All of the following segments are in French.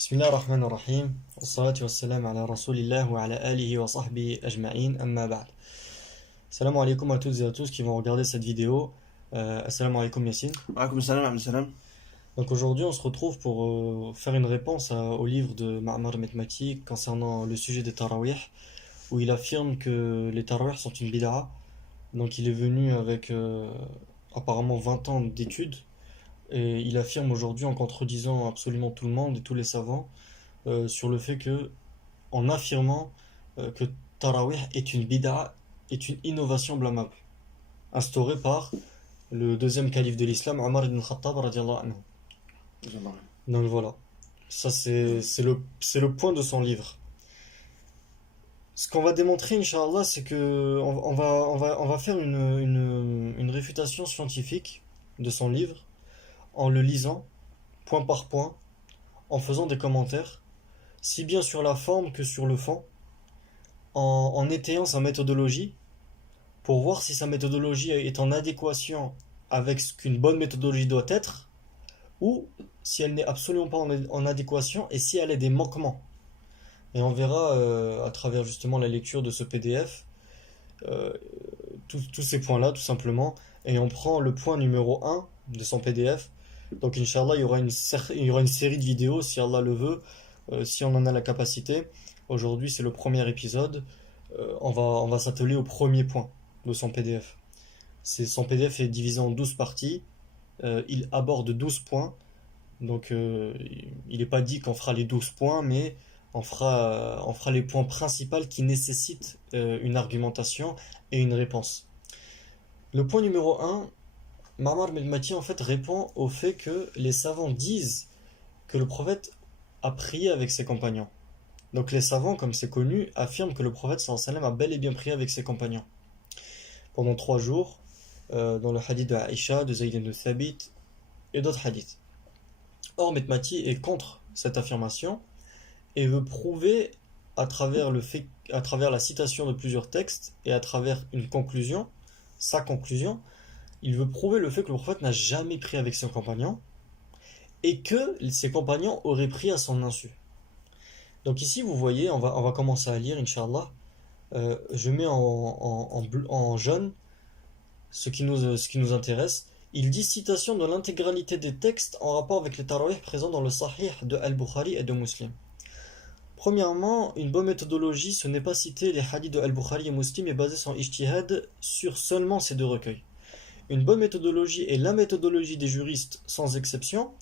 بسم الله الرحمن الرحيم والصلاة والسلام على رسول الله وعلى آله وصحبه أجمعين أما بعد. Salam alaikum à toutes et à tous qui vont regarder cette vidéo. Assalamu alaikum Yassine. Alaykoum salam, Abdel salam. Donc aujourd'hui on se retrouve pour faire une réponse au livre de Ma'mar Metmati concernant le sujet des tarawih, où il affirme que les tarawih sont une bid'a. Donc il est venu avec apparemment 20 ans d'études, et il affirme aujourd'hui en contredisant absolument tout le monde et tous les savants sur le fait que, en affirmant que tarawih est une bid'a, est une innovation blâmable, instaurée par le deuxième calife de l'islam, Omar ibn Khattab radiallahu anhu. Donc voilà, ça c'est le point de son livre. Ce qu'on va démontrer, Inch'Allah, c'est que on va faire une réfutation scientifique de son livre en le lisant, point par point, en faisant des commentaires, si bien sur la forme que sur le fond, en étayant sa méthodologie, pour voir si sa méthodologie est en adéquation avec ce qu'une bonne méthodologie doit être, ou si elle n'est absolument pas en adéquation et si elle a des manquements. Et on verra à travers justement la lecture de ce PDF euh, tous ces points-là, tout simplement. Et on prend le point numéro 1 de son PDF. Donc, Inch'Allah, il y aura une série de vidéos, si Allah le veut, si on en a la capacité. Aujourd'hui, c'est le premier épisode. On va s'atteler au premier point de son PDF. Son PDF est divisé en 12 parties. Il aborde 12 points. Donc, il n'est pas dit qu'on fera les 12 points, mais on fera les points principaux qui nécessitent une argumentation et une réponse. Le point numéro 1, Ma'mar Metmati en fait répond au fait que les savants disent que le prophète a prié avec ses compagnons. Donc les savants, comme c'est connu, affirment que le prophète sallallahu alayhi wa sallam a bel et bien prié avec ses compagnons pendant 3 jours, dans le hadith de Aïcha, de Zayd ibn Thabit et d'autres hadiths. Or, Metmati est contre cette affirmation et veut prouver à travers la citation de plusieurs textes et à travers sa conclusion, il veut prouver le fait que le prophète n'a jamais prié avec ses compagnons et que ses compagnons auraient prié à son insu. Donc ici, vous voyez, on va commencer à lire, Inch'Allah. Je mets en jaune ce qui nous intéresse. Il dit citation de l'intégralité des textes en rapport avec les tarawih présents dans le Sahih de Al-Bukhari et de Muslim. Premièrement, une bonne méthodologie, ce n'est pas citer les hadiths de Al-Bukhari et Muslim et baser son ijtihad sur seulement ces deux recueils. Une bonne méthodologie et la méthodologie des juristes sans exception,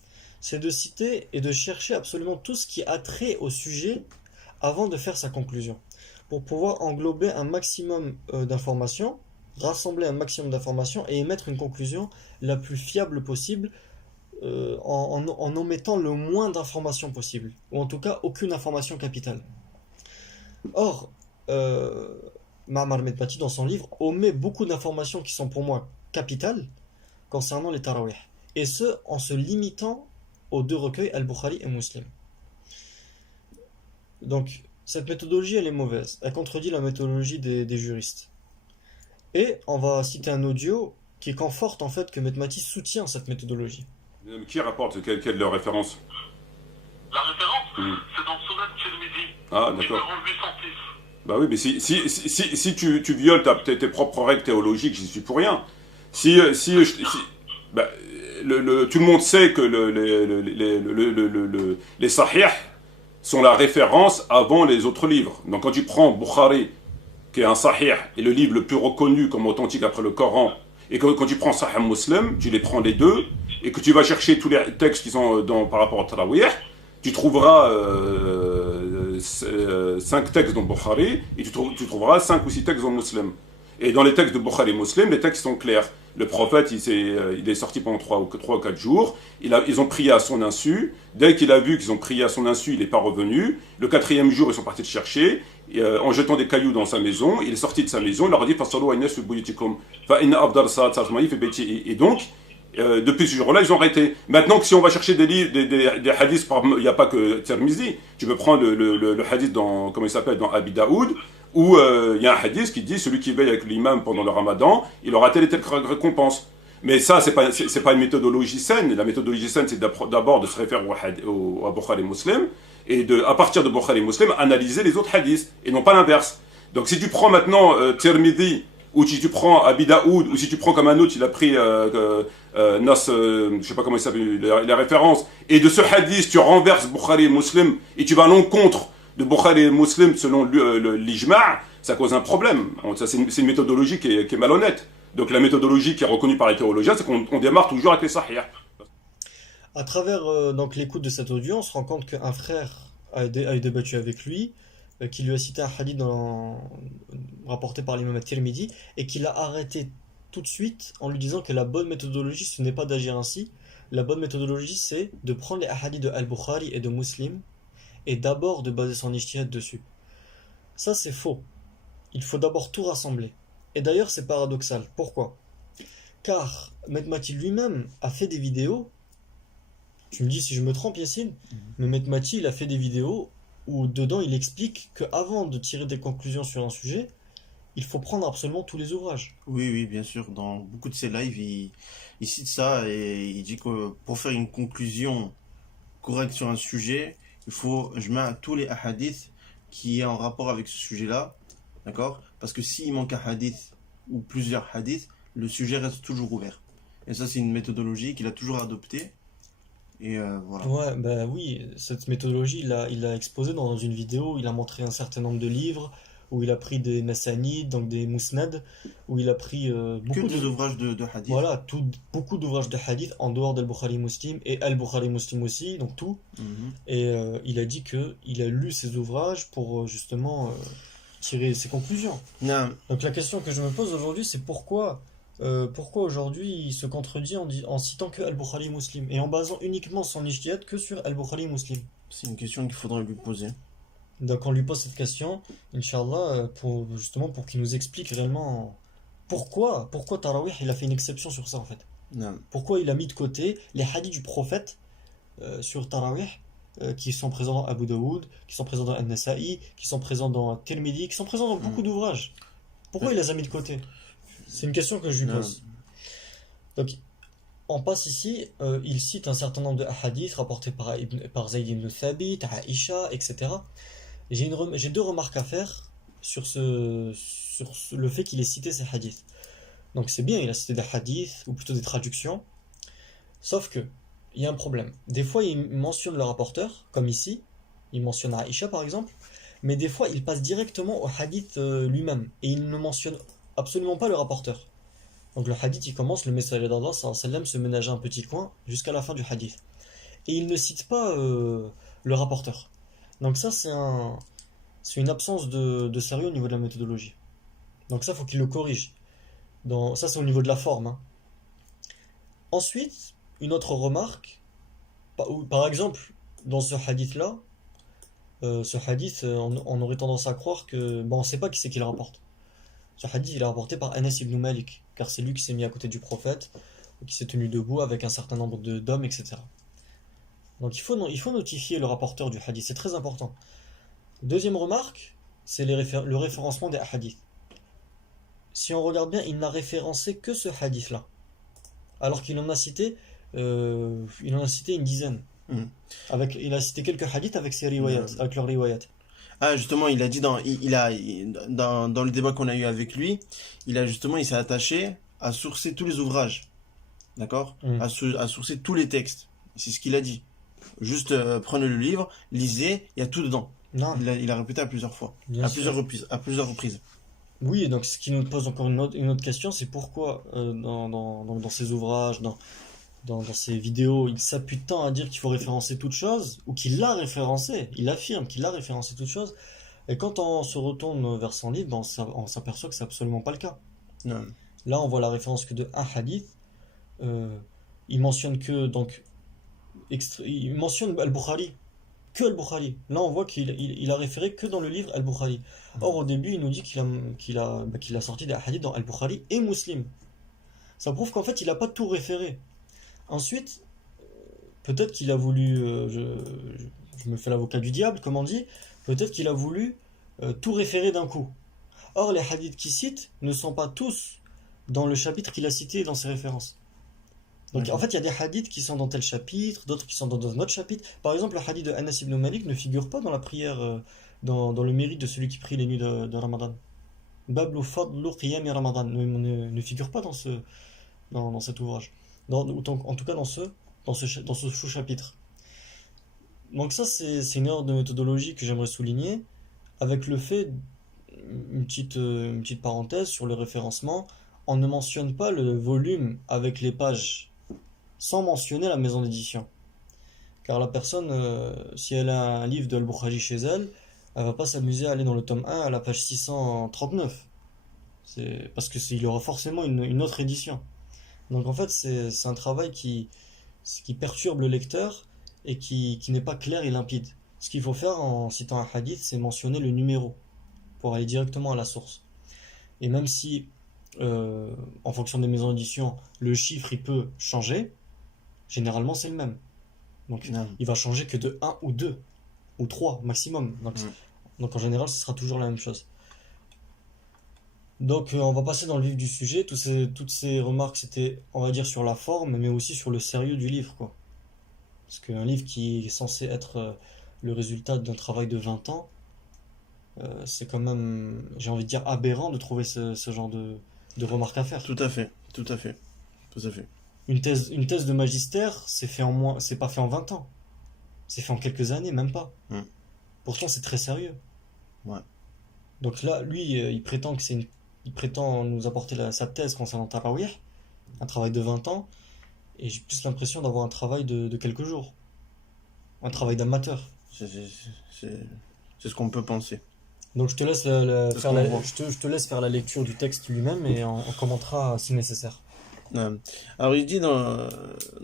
c'est de citer et de chercher absolument tout ce qui a trait au sujet avant de faire sa conclusion, pour pouvoir englober un maximum d'informations, rassembler un maximum d'informations et émettre une conclusion la plus fiable possible, en omettant le moins d'informations possible, ou en tout cas aucune information capitale. Or, Ma'mar Metmati dans son livre omet beaucoup d'informations qui sont pour moi capitales concernant les tarawih, et ce en se limitant aux deux recueils Al-Bukhari et Muslim. Donc cette méthodologie elle est mauvaise, elle contredit la méthodologie des juristes. Et on va citer un audio qui conforte en fait que Metmati soutient cette méthodologie. Qui rapporte quelle leur référence? La référence, c'est dans Sunan Tirmidhi, Ah, d'accord. numéro 806. Bah oui, mais si tu violes tes propres règles théologiques, j'y suis pour rien. Bah, tout le monde sait que les sahih sont la référence avant les autres livres. Donc quand tu prends Bukhari, qui est un sahih, et le livre le plus reconnu comme authentique après le Coran, et quand tu prends Sahih Muslim, tu les prends les deux, et que tu vas chercher tous les textes qui sont par rapport au Tarawih, tu trouveras 5 textes dans Bukhari, et tu trouveras 5 ou 6 textes dans Muslim. Et dans les textes de Bukhari et Muslim, les textes sont clairs. Le prophète, il est sorti pendant 3 ou 4 jours, ils ont prié à son insu. Dès qu'il a vu qu'ils ont prié à son insu, il n'est pas revenu. Le 4e jour, ils sont partis le chercher, en jetant des cailloux dans sa maison. Il est sorti de sa maison, il leur a dit et donc, depuis ce jour-là, ils ont arrêté. Maintenant, si on va chercher des hadiths, il n'y a pas que Tirmizi. Tu peux prendre le hadith dans Abi Daoud, où il y a un hadith qui dit celui qui veille avec l'imam pendant le ramadan, il aura telle et telle récompense. Mais ça, c'est pas une méthodologie saine. La méthodologie saine, c'est d'abord de se référer au Bukhari Muslim, et à partir de Bukhari et Muslim, analyser les autres hadiths, et non pas l'inverse. Donc si tu prends maintenant Tirmidhi, ou si tu prends Abi Daoud, ou si tu prends comme un autre, il a pris Nas, je sais pas comment il s'appelle, la référence, et de ce hadith, tu renverses Bukhari et Muslim, et tu vas à l'encontre de Bukhari et Muslim selon l'ijma', ça cause un problème. Ça, c'est une méthodologie qui est malhonnête. Donc la méthodologie qui est reconnue par les théologiens, c'est qu'on démarre toujours avec les sahih. À travers donc l'écoute de cette audio, on se rend compte qu'un frère a débattu avec lui, qui lui a cité un hadith rapporté par l'imam at-Tirmidhi, et qu'il a arrêté tout de suite en lui disant que la bonne méthodologie, ce n'est pas d'agir ainsi. La bonne méthodologie, c'est de prendre les hadiths de Al-Bukhari et de Muslim, et d'abord de baser son ijtihad dessus. Ça, c'est faux. Il faut d'abord tout rassembler. Et d'ailleurs, c'est paradoxal. Pourquoi? Car Mehmeti lui-même a fait des vidéos. Tu me dis si je me trompe, Yassine, mais Mehmeti, il a fait des vidéos où dedans il explique qu'avant de tirer des conclusions sur un sujet, il faut prendre absolument tous les ouvrages. Oui, oui, bien sûr. Dans beaucoup de ses lives, il cite ça et il dit que pour faire une conclusion correcte sur un sujet, je mets tous les hadiths qui est en rapport avec ce sujet-là, d'accord? Parce que s'il manque un hadith ou plusieurs hadiths, le sujet reste toujours ouvert. Et ça, c'est une méthodologie qu'il a toujours adoptée. Et voilà. Ouais, bah oui, cette méthodologie, il a exposé dans une vidéo, il a montré un certain nombre de livres, où il a pris des Masanid, donc des Musnad, où il a pris Que beaucoup des de... ouvrages de hadith. Voilà, beaucoup d'ouvrages de hadith en dehors d'Al-Bukhari Muslim et Al-Bukhari Muslim aussi, donc tout. Mhm. Et il a dit que il a lu ces ouvrages pour justement tirer ses conclusions. Non, Donc la question que je me pose aujourd'hui, c'est pourquoi aujourd'hui il se contredit en citant que Al-Bukhari Muslim et en basant uniquement son ijtihad que sur Al-Bukhari Muslim. c'est une question qu'il faudrait lui poser. Donc on lui pose cette question, Inch'Allah, pour qu'il nous explique réellement pourquoi Tarawih il a fait une exception sur ça en fait. Non. Pourquoi il a mis de côté les hadiths du prophète sur Tarawih qui sont présents dans Abu Daoud, qui sont présents dans An-Nasa'i, qui sont présents dans Tirmidhi, qui sont présents dans beaucoup d'ouvrages. Pourquoi il les a mis de côté? C'est une question que je lui pose. Donc on passe ici, il cite un certain nombre de hadiths rapportés par Zayd ibn Thabit, Aïcha, etc. J'ai deux remarques à faire sur le fait qu'il ait cité ces hadiths. Donc c'est bien, il a cité des hadiths, ou plutôt des traductions, sauf que, il y a un problème. Des fois, il mentionne le rapporteur, comme ici, il mentionne Aïcha par exemple, mais des fois, il passe directement au hadith lui-même, et il ne mentionne absolument pas le rapporteur. Donc le hadith, il commence, le messager d'Allah, sallallahu alayhi wa sallam, se ménager un petit coin jusqu'à la fin du hadith. Et il ne cite pas le rapporteur. Donc ça, c'est une absence de sérieux au niveau de la méthodologie. Donc ça, faut qu'il le corrige. Ça, c'est au niveau de la forme, hein. Ensuite, une autre remarque, par exemple, dans ce hadith-là, on aurait tendance à croire que... Bon, on ne sait pas qui c'est qui le rapporte. Ce hadith, il est rapporté par Anas ibn Malik, car c'est lui qui s'est mis à côté du prophète, qui s'est tenu debout avec un certain nombre d'hommes, etc. Donc il faut notifier le rapporteur du hadith, c'est très important. Deuxième remarque, c'est le référencement des hadiths. Si on regarde bien, il n'a référencé que ce hadith-là, alors qu'il en a cité une dizaine. Il a cité quelques hadiths avec ses riwayat, avec leurs riwayat. Ah, justement, il a dit dans le débat qu'on a eu avec lui, il s'est attaché à sourcer tous les ouvrages. D'accord? À sourcer tous les textes. C'est ce qu'il a dit. Juste prenez le livre, lisez, il y a tout dedans. Non. Il a répété à plusieurs fois, Bien sûr. à plusieurs reprises. Oui, donc ce qui nous pose encore une autre question, c'est pourquoi dans ces ouvrages, dans ces vidéos, il s'appuie tant à dire qu'il faut référencer toute chose, ou qu'il l'a référencé, il affirme qu'il a référencé toute chose, et quand on se retourne vers son livre, on s'aperçoit que c'est absolument pas le cas. Non. Là, on voit la référence que de un hadith, il mentionne que, donc, il mentionne Al-Bukhari, que Al-Bukhari. Là, on voit qu'il a référé que dans le livre Al-Bukhari. Or, au début, il nous dit qu'il a sorti des hadiths dans Al-Bukhari et Muslim. Ça prouve qu'en fait, il n'a pas tout référé. Ensuite, peut-être qu'il a voulu, je me fais l'avocat du diable, comme on dit, peut-être qu'il a voulu tout référer d'un coup. Or, les hadiths qu'il cite ne sont pas tous dans le chapitre qu'il a cité dans ses références. Donc en D'accord. fait, il y a des hadiths qui sont dans tel chapitre, d'autres qui sont dans un autre chapitre. Par exemple, le hadith de Anas ibn Malik ne figure pas dans la prière, dans le mérite de celui qui prie les nuits de Ramadan. Bablu fadlu qiyami Ramadan ne figure pas dans cet ouvrage. En tout cas dans ce sous-chapitre. Donc ça, c'est une erreur de méthodologie que j'aimerais souligner, avec le fait, une petite parenthèse sur le référencement, on ne mentionne pas le volume avec les pages, sans mentionner la maison d'édition. Car la personne, si elle a un livre de Al-Bukhari chez elle, elle va pas s'amuser à aller dans le tome 1 à la page 639. Parce il y aura forcément une autre édition. Donc en fait, c'est un travail qui perturbe le lecteur et qui n'est pas clair et limpide. Ce qu'il faut faire en citant un hadith, c'est mentionner le numéro pour aller directement à la source. Et même si, en fonction des maisons d'édition, le chiffre il peut changer, généralement c'est le même. Donc Non. il va changer que de un ou 2 ou 3 maximum. Donc en général, ce sera toujours la même chose. Donc on va passer dans le vif du sujet. Toutes ces remarques, c'était, on va dire, sur la forme, mais aussi sur le sérieux du livre, quoi. Parce qu'un livre qui est censé être le résultat d'un travail de 20 ans, c'est quand même, j'ai envie de dire, aberrant de trouver ce genre de remarques à faire. Tout à fait. Tout à fait. Tout à fait. Une thèse de magistère, c'est pas fait en 20 ans. C'est fait en quelques années, même pas. Hmm. Pourtant, c'est très sérieux. Ouais. Donc là, lui, il prétend nous apporter sa thèse concernant Tarawih, un travail de 20 ans, et j'ai plus l'impression d'avoir un travail de quelques jours. Un travail d'amateur. C'est c'est ce qu'on peut penser. Donc je te laisse C'est ce qu'on voit. je te laisse faire la lecture du texte lui-même et on commentera si nécessaire. Euh, Alors il dit dans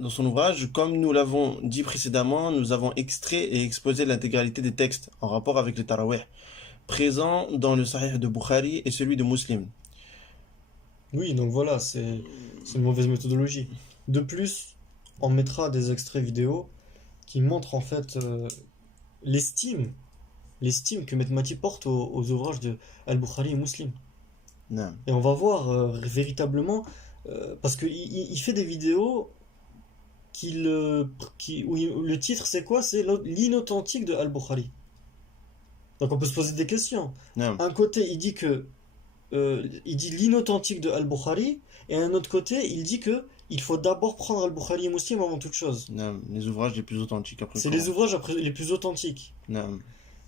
son ouvrage, comme nous l'avons dit précédemment, nous avons extrait et exposé l'intégralité des textes en rapport avec le Tarawih, présents dans le Sahih de Bukhari et celui de Muslim. Oui, donc voilà, c'est une mauvaise méthodologie. De plus, on mettra des extraits vidéo qui montrent en fait l'estime, l'estime que Mehmeti porte aux ouvrages de Al-Bukhari et Muslim. Non. Et on va voir véritablement, parce qu'il fait des vidéos où le titre c'est quoi? C'est l'inauthentique de Al-Bukhari. Donc on peut se poser des questions. Non. Un côté, il dit l'inauthentique de Al-Bukhari, et un autre côté, il dit que il faut d'abord prendre Al-Bukhari et Muslim avant toute chose. Non. Les ouvrages les plus authentiques après C'est le les Coran. ouvrages les plus authentiques. Non.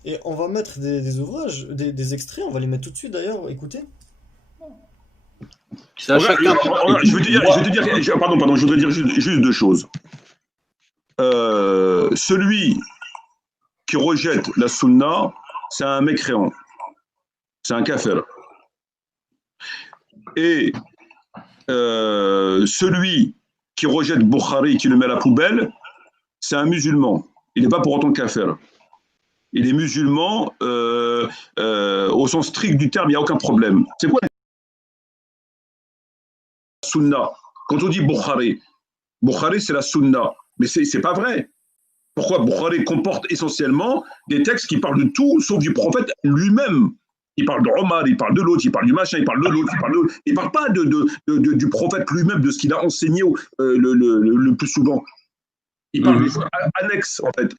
Et on va mettre des ouvrages, des extraits, on va les mettre tout de suite d'ailleurs, écoutez. C'est à chacun. Pardon, je voudrais dire juste deux choses. Celui qui rejette la sunna, c'est un mécréant, c'est un kafir. Et celui qui rejette Bukhari, qui le met à la poubelle, c'est un musulman. Il n'est pas pour autant kafir. Il est musulman au sens strict du terme, il n'y a aucun problème. C'est quoi la sunna? Quand on dit Bukhari, Bukhari c'est la sunna, mais c'est pas vrai. Pourquoi? Bukhari comporte essentiellement des textes qui parlent de tout sauf du prophète lui-même. Il parle de Omar, il parle de l'autre, il parle du machin, il parle de l'autre, il parle de l'autre. Il parle pas du prophète lui-même, de ce qu'il a enseigné le plus souvent. Il parle des annexes, en fait.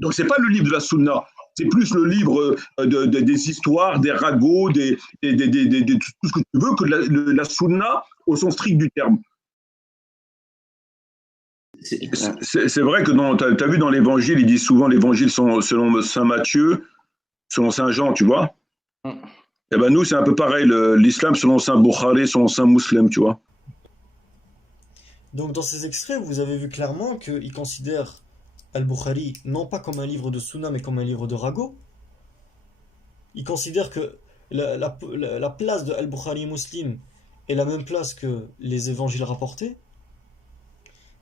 Donc, c'est pas le livre de la Sunna. C'est plus le livre des histoires, des ragots, tout ce que tu veux, que la Sunna au sens strict du terme. C'est vrai que tu as vu dans l'évangile, ils disent souvent l'évangile selon Saint Matthieu, selon Saint Jean, tu vois. Et ben nous, c'est un peu pareil, l'islam selon Saint Bukhari, selon Saint Muslim, tu vois. Donc dans ces extraits, vous avez vu clairement qu'il considère Al-Bukhari non pas comme un livre de Sunna, mais comme un livre de ragot. Il considère que la place de Al-Bukhari et Muslim est la même place que les évangiles rapportés.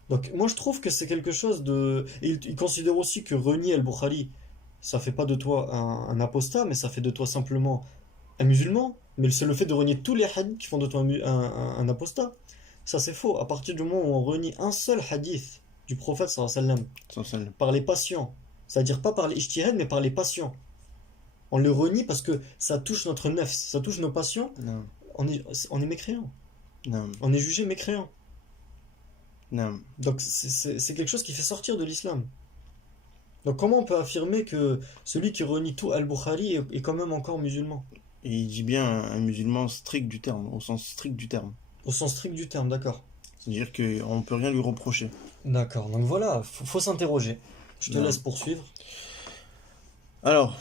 Donc moi je trouve que c'est quelque chose de... Et il considère aussi que renier Al-Bukhari, ça fait pas de toi un apostat, mais ça fait de toi simplement un musulman. Mais c'est le fait de renier tous les hadiths qui font de toi un apostat. Ça c'est faux. À partir du moment où on renie un seul hadith du prophète sallallahu alayhi wa sallam, par les passions, c'est-à-dire pas par les ijtihad, mais par les passions, on le renie parce que ça touche notre nefs, ça touche nos passions, Non. on est mécréant. Non. On est jugé mécréant. Non. Donc c'est quelque chose qui fait sortir de l'islam. Donc comment on peut affirmer que celui qui renie tout Al-Bukhari est quand même encore musulman? Et il dit bien un musulman strict du terme, au sens strict du terme. Au sens strict du terme, d'accord. C'est-à-dire qu'on ne peut rien lui reprocher. D'accord, donc voilà, faut s'interroger. Je te Non. laisse poursuivre. Alors,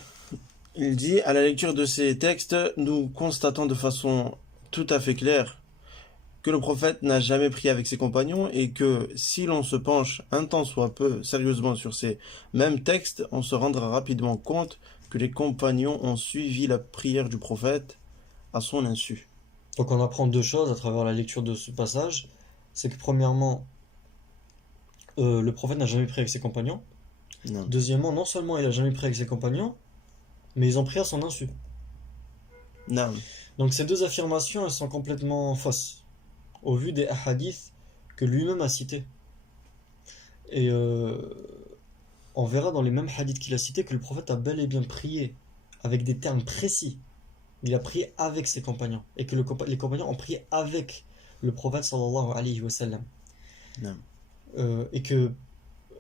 il dit, à la lecture de ces textes, nous constatons de façon tout à fait claire que le prophète n'a jamais prié avec ses compagnons et que si l'on se penche un tant soit peu sérieusement sur ces mêmes textes, on se rendra rapidement compte que les compagnons ont suivi la prière du prophète à son insu. Donc on apprend deux choses à travers la lecture de ce passage. C'est que premièrement, le prophète n'a jamais prié avec ses compagnons. Non. Deuxièmement, non seulement il a jamais prié avec ses compagnons, mais ils ont prié à son insu. Non. Donc ces deux affirmations, elles sont complètement fausses, au vu des hadiths que lui-même a cités. Et on verra dans les mêmes hadiths qu'il a cités que le prophète a bel et bien prié avec des termes précis. Il a prié avec ses compagnons, et que les compagnons ont prié avec le prophète sallallahu alayhi wa sallam. Non. Et que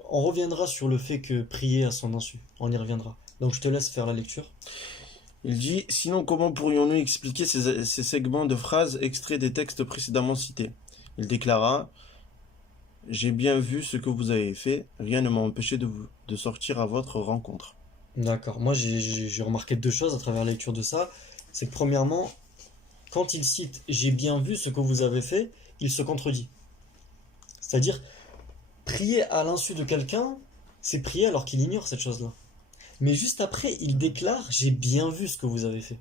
on reviendra sur le fait que prier à son insu, on y reviendra. Donc je te laisse faire la lecture. Il dit, sinon comment pourrions-nous expliquer ces segments de phrases extraits des textes précédemment cités? Il déclara, j'ai bien vu ce que vous avez fait, rien ne m'a empêché de sortir à votre rencontre. D'accord. Moi, j'ai remarqué deux choses à travers la lecture de ça. C'est que premièrement, quand il cite j'ai bien vu ce que vous avez fait, il se contredit. C'est-à-dire, prier à l'insu de quelqu'un, c'est prier alors qu'il ignore cette chose-là. Mais juste après, il déclare j'ai bien vu ce que vous avez fait.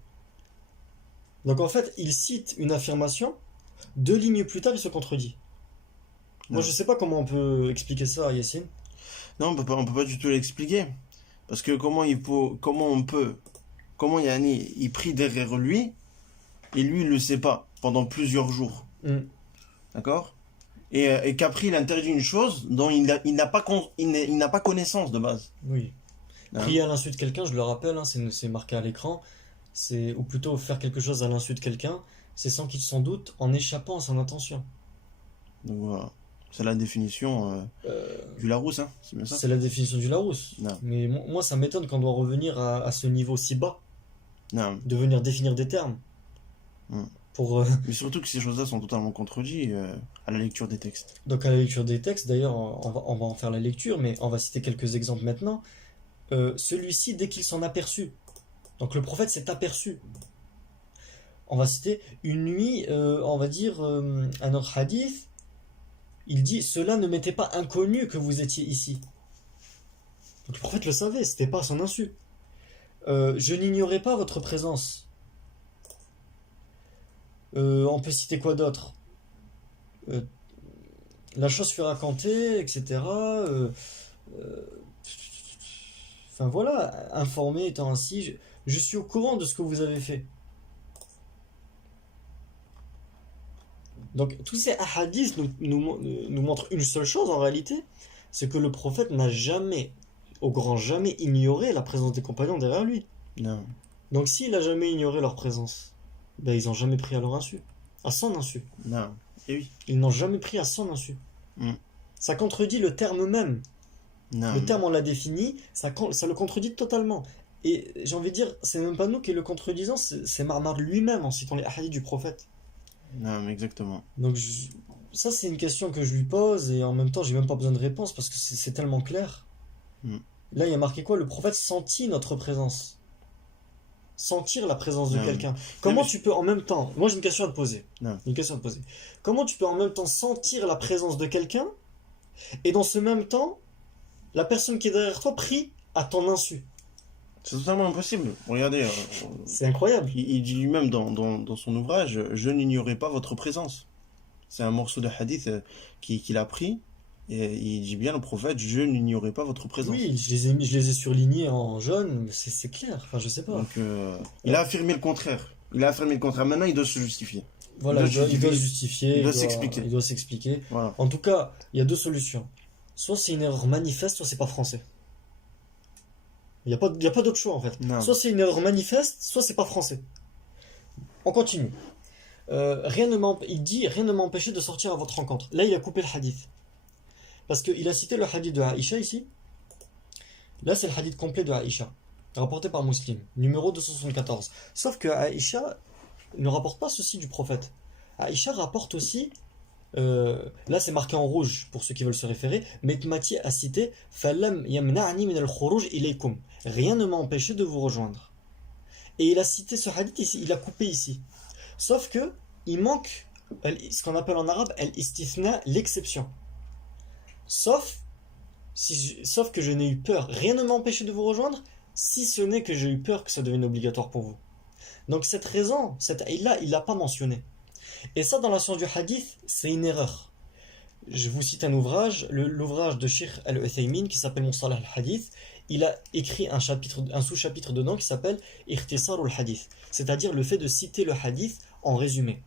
Donc en fait, il cite une affirmation, deux lignes plus tard, il se contredit. Moi, Non. je sais pas comment on peut expliquer ça, Yacine. Non, on peut pas du tout l'expliquer. Parce que comment Yanni, il prie derrière lui, et lui, il le sait pas, pendant plusieurs jours. Hmm. D'accord? Et qu'après, il interdit une chose dont il n'a pas connaissance de base. Oui. Hein? Prier à l'insu de quelqu'un, je le rappelle, hein, c'est marqué à l'écran, ou plutôt faire quelque chose à l'insu de quelqu'un, c'est sans qu'il s'en doute en échappant à son intention. Donc voilà. C'est la définition du Larousse, hein? C'est bien ça? C'est la définition du Larousse. Non. Mais moi, ça m'étonne qu'on doit revenir à ce niveau si bas, Non. de venir définir des termes. Hmm. Pour, Mais surtout que ces choses-là sont totalement contredites à la lecture des textes. donc à la lecture des textes, d'ailleurs, on va en faire la lecture, mais on va citer quelques exemples maintenant. Celui-ci, dès qu'il s'en aperçut, donc le prophète s'est aperçu. On va citer une nuit, on va dire un autre hadith, il dit cela ne m'était pas inconnu que vous étiez ici. Donc le prophète le savait, c'était pas à son insu. Je n'ignorais pas votre présence. On peut citer quoi d'autre? La chose fut racontée, etc. Enfin voilà, informé étant ainsi, je suis au courant de ce que vous avez fait. Donc tous ces hadiths nous montrent une seule chose en réalité, c'est que le prophète n'a jamais, au grand jamais, ignoré la présence des compagnons derrière lui. Non. Donc s'il a jamais ignoré leur présence, ben ils n'ont jamais pris à leur insu, à son insu. Non. Et oui. Ils n'ont jamais pris à son insu. Mm. Ça contredit le terme même. Non. Le terme, on l'a défini, ça le contredit totalement. Et j'ai envie de dire, c'est même pas nous qui le contredisons, c'est Ma'mar lui-même en citant les hadiths du prophète. Non, mais exactement. Donc ça, c'est une question que je lui pose et en même temps, j'ai même pas besoin de réponse parce que c'est tellement clair. Mm. Là, il y a marqué quoi? Le prophète sentit notre présence. Sentir la présence de Non. quelqu'un. Comment mais- tu peux en même temps... Moi, j'ai une question à te poser. Non. Une question à te poser. Comment tu peux en même temps sentir la présence de quelqu'un et dans ce même temps, la personne qui est derrière toi prie à ton insu? C'est totalement impossible. Regardez, C'est incroyable. il dit lui-même dans son ouvrage, je n'ignorais pas votre présence. C'est un morceau de hadith qu'il a pris, et il dit bien le prophète, je n'ignorais pas votre présence. Oui, je les ai surlignés en jaune, mais c'est clair. Enfin, je sais pas. Donc, il a affirmé le contraire. Maintenant, il doit se justifier. Voilà, il doit il doit justifier, il doit s'expliquer. il doit s'expliquer. Voilà. En tout cas, il y a deux solutions. Soit c'est une erreur manifeste, soit c'est pas français. Il n'y a pas d'autre choix en fait. Non. Soit c'est une erreur manifeste, soit c'est pas français. On continue. Il dit rien ne m'a empêché de sortir à votre rencontre. Là, il a coupé le hadith. Parce qu'il a cité le hadith de Aïcha ici. Là, c'est le hadith complet de Aïcha, rapporté par Muslim, numéro 274. Sauf que Aïcha ne rapporte pas ceci du prophète. Aïcha rapporte aussi, là c'est marqué en rouge pour ceux qui veulent se référer, Metmati a cité Falam yamna'ni min al-khuruj ilaykum. Rien ne m'a empêché de vous rejoindre. Et il a cité ce hadith ici, il a coupé ici. Sauf que il manque ce qu'on appelle en arabe al-istithna, l'exception. Sauf que je n'ai eu peur. Rien ne m'a empêché de vous rejoindre, si ce n'est que j'ai eu peur que ça devienne obligatoire pour vous. Donc cette raison, cette aïe-là, il l'a pas mentionné. Et ça, dans la science du hadith, c'est une erreur. Je vous cite un ouvrage, l'ouvrage de Cheikh Al-Uthaymin qui s'appelle Mustalah al-Hadith. Il a écrit un sous-chapitre dedans qui s'appelle Ikhtisar al-Hadith, c'est-à-dire le fait de citer le hadith en résumé.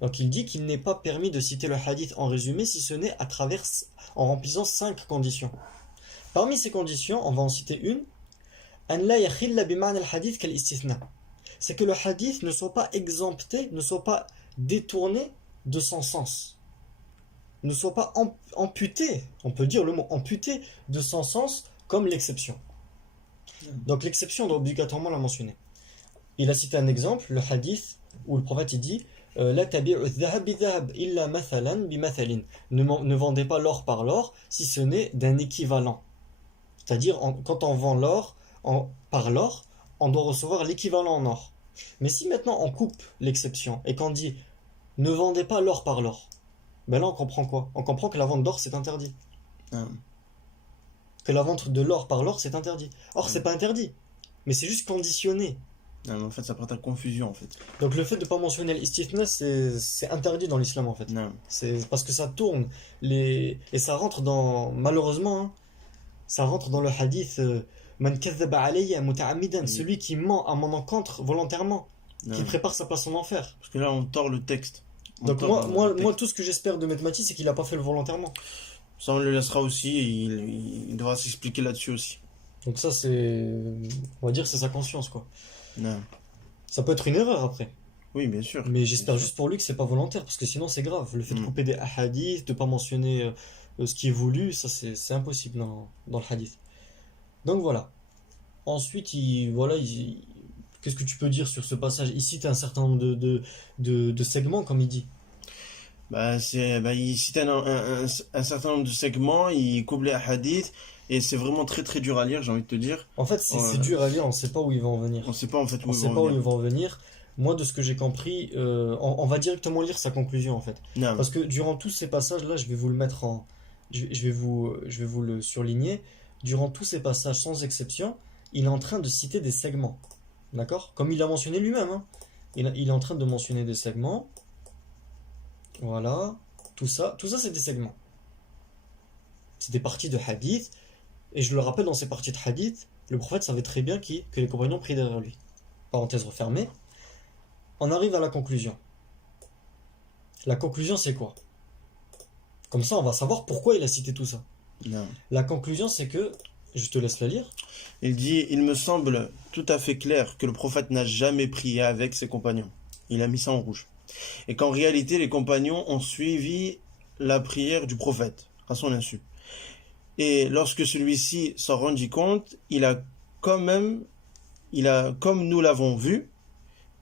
Donc il dit qu'il n'est pas permis de citer le hadith en résumé si ce n'est en remplissant 5 conditions. Parmi ces conditions, on va en citer une. An la yakhilla bima'na al-hadith kal-istithna. C'est que le hadith ne soit pas exempté, ne soit pas détourné de son sens. Ne soit pas amputé, on peut dire le mot amputé de son sens comme l'exception. Donc l'exception, on doit obligatoirement la mentionner. Il a cité un exemple, le hadith où le prophète il dit La tabi'u dhahab bi dhahab illa mathalan bi mathalin. Ne vendez pas l'or par l'or si ce n'est d'un équivalent. C'est-à-dire quand on vend l'or par l'or, on doit recevoir l'équivalent en or. Mais si maintenant on coupe l'exception et qu'on dit ne vendez pas l'or par l'or, ben là on comprend quoi? On comprend que la vente d'or c'est interdit. Que la vente de l'or par l'or c'est interdit. Or c'est pas interdit, mais c'est juste conditionné. Non, en fait, ça porte à confusion en fait. Donc le fait de ne pas mentionner l'istithna c'est interdit dans l'islam en fait. Non. C'est parce que ça tourne et ça rentre dans, malheureusement, hein, ça rentre dans le hadith Man kadhaba alayya muta'ammidan, celui qui ment à mon encontre volontairement, qui prépare sa place en enfer. Parce que là, on tord le texte. Donc moi, tout ce que j'espère de Metmati, c'est qu'il n'a pas fait le volontairement. Ça, on le laissera aussi, il devra s'expliquer là-dessus aussi. Donc ça, on va dire, c'est sa conscience, quoi. Non. Ça peut être une erreur après. Oui, bien sûr. Mais j'espère juste pour lui que c'est pas volontaire, parce que sinon c'est grave. Le fait de couper des hadiths, de pas mentionner ce qui est voulu, ça c'est impossible dans le hadith. Donc voilà. Ensuite, qu'est-ce que tu peux dire sur ce passage? Il cite un certain nombre de segments, comme il dit. Il cite un certain nombre de segments, il coupe les hadiths, et c'est vraiment très très dur à lire, j'ai envie de te dire. En fait, c'est dur à lire, on sait pas où il va en venir. On sait pas en fait où il va en venir. Moi, de ce que j'ai compris, on va directement lire sa conclusion en fait. Non. Parce que durant tous ces passages-là, je vais vous le mettre je vais vous le surligner. Durant tous ces passages, sans exception, il est en train de citer des segments. D'accord? Comme il l'a mentionné lui-même. Hein. Il est en train de mentionner des segments. Voilà. Tout ça c'est des segments. C'est des parties de hadith. Et je le rappelle, dans ces parties de hadith, le prophète savait très bien que les compagnons prient derrière lui. Parenthèse refermée. On arrive à la conclusion. La conclusion, c'est quoi? Comme ça, on va savoir pourquoi il a cité tout ça. Non. La conclusion, c'est que, je te laisse la lire. Il dit, il me semble tout à fait clair que le prophète n'a jamais prié avec ses compagnons. Il a mis ça en rouge. Et qu'en réalité, les compagnons ont suivi la prière du prophète, à son insu. Et lorsque celui-ci s'en rendit compte, il a, comme nous l'avons vu,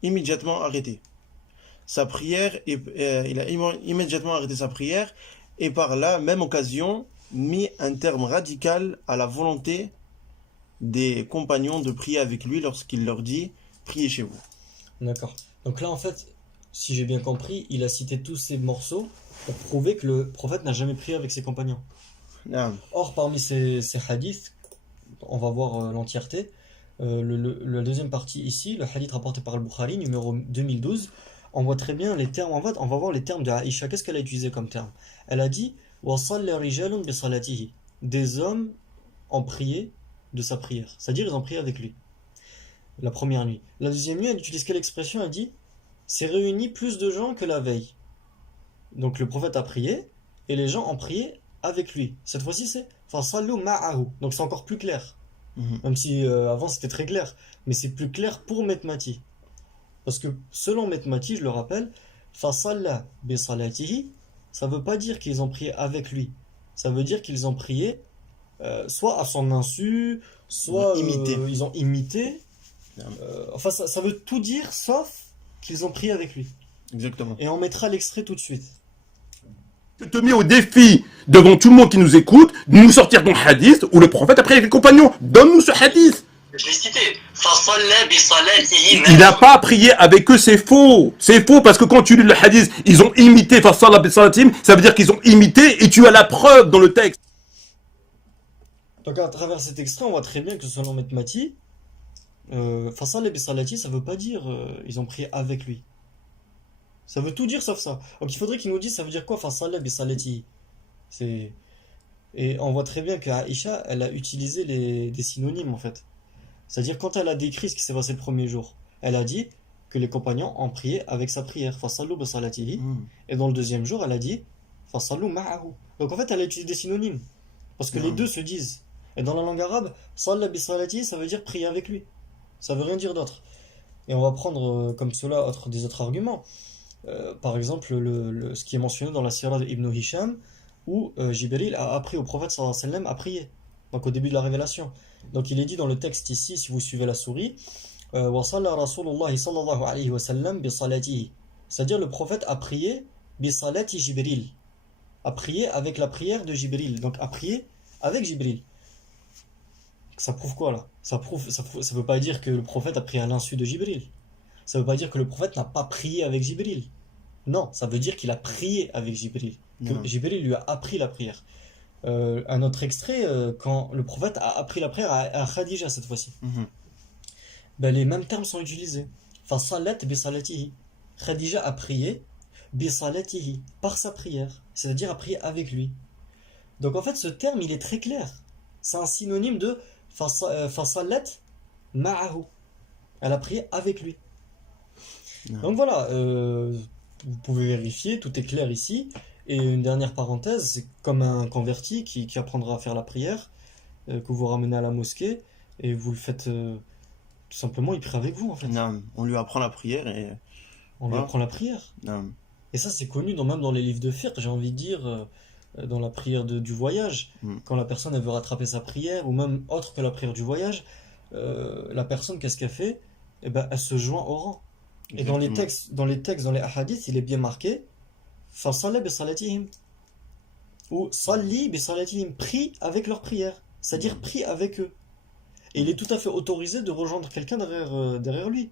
immédiatement arrêté sa prière. Il a immédiatement arrêté sa prière et par la même occasion mis un terme radical à la volonté des compagnons de prier avec lui lorsqu'il leur dit « Priez chez vous ». D'accord. Donc là, en fait, si j'ai bien compris, il a cité tous ces morceaux pour prouver que le prophète n'a jamais prié avec ses compagnons. Ah. Or, parmi ces hadiths, on va voir l'entièreté. La deuxième partie ici, le hadith rapporté par Al-Bukhari, numéro 2012, on voit très bien les termes. En fait, on va voir les termes de Aïcha. Qu'est-ce qu'elle a utilisé comme terme? Elle a dit des hommes ont prié de sa prière, c'est-à-dire ils ont prié avec lui la première nuit. La deuxième nuit, elle utilise quelle expression? Elle dit c'est réuni plus de gens que la veille. Donc le prophète a prié et les gens ont prié avec lui. Cette fois-ci, c'est fasallu ma'ahu. Donc c'est encore plus clair. Même si avant c'était très clair, mais c'est plus clair pour Metmati. Parce que selon Metmati, je le rappelle, fasalla bi salatihi, ça veut pas dire qu'ils ont prié avec lui. Ça veut dire qu'ils ont prié soit à son insu, soit ils ont imité. Enfin, ça veut tout dire sauf qu'ils ont prié avec lui. Exactement. Et on mettra l'extrait tout de suite. Je te mets au défi, devant tout le monde qui nous écoute, de nous sortir ton hadith où le prophète a prié avec les compagnons. Donne-nous ce hadith. Je l'ai cité. فَصَلَّى بِصَلَاتِهِ Il n'a pas prié avec eux, c'est faux. C'est faux parce que quand tu lis le hadith, ils ont imité Fasalla Bisalatim, ça veut dire qu'ils ont imité et tu as la preuve dans le texte. Donc à travers cet extrait, on voit très bien que selon Metmati, Fasal bi Salati, ça veut pas dire ils ont prié avec lui. Ça veut tout dire sauf ça. Donc il faudrait qu'ils nous disent ça veut dire quoi Fasal bi Salati. C'est Et on voit très bien que Aïcha, elle a utilisé des synonymes en fait. C'est-à-dire quand elle a décrit ce qui s'est passé le premier jour, elle a dit que les compagnons ont prié avec sa prière, Fasallu bi salatihi. Et dans le deuxième jour, elle a dit Fasallu ma'ahu. Donc en fait, elle a utilisé des synonymes parce que les deux se disent. Et dans la langue arabe, Salla bi salatihi, ça veut dire prier avec lui. Ça veut rien dire d'autre. Et on va prendre comme cela des autres arguments. Par exemple, ce qui est mentionné dans la sira d'Ibn Hisham, où Jibril a appris au prophète sallallahu alayhi wa sallam à prier. Donc au début de la révélation. Donc il est dit dans le texte ici, si vous suivez la souris, wa salla Rasulullah sallallahu alayhi wa sallam bi salatihi. C'est-à-dire le prophète a prié bi salati Jibril. A prié avec la prière de Jibril. Donc a prié avec Jibril. Ça prouve quoi là? Ça veut pas dire que le prophète a prié à l'insu de Jibril. Ça veut pas dire que le prophète n'a pas prié avec Jibril. Non, ça veut dire qu'il a prié avec Jibril. Que Jibril lui a appris la prière. Un autre extrait, quand le prophète a appris la prière à Khadija cette fois-ci. Ben, les mêmes termes sont utilisés. Fasalat bi salatihi. Khadija a prié bi salatihi, par sa prière. C'est-à-dire a prié avec lui. Donc en fait, ce terme, il est très clair. C'est un synonyme de fasalat ma'ahu. Elle a prié avec lui. Donc voilà, vous pouvez vérifier, tout est clair ici. Et une dernière parenthèse, c'est comme un converti qui apprendra à faire la prière, que vous ramenez à la mosquée, et vous le faites tout simplement, il prie avec vous en fait. Non, on lui apprend la prière et... On lui apprend la prière. Non. Et ça c'est connu même dans les livres de fiqh, j'ai envie de dire, dans la prière du voyage, quand la personne elle veut rattraper sa prière, ou même autre que la prière du voyage, la personne qu'est-ce qu'elle fait? Eh ben, elle se joint au rang. Et dans les textes, dans les hadiths, il est bien marqué Fasalla bi salatihim ou Salli bi salatihim, prie avec leur prière, c'est-à-dire prie avec eux. Et il est tout à fait autorisé de rejoindre quelqu'un derrière lui.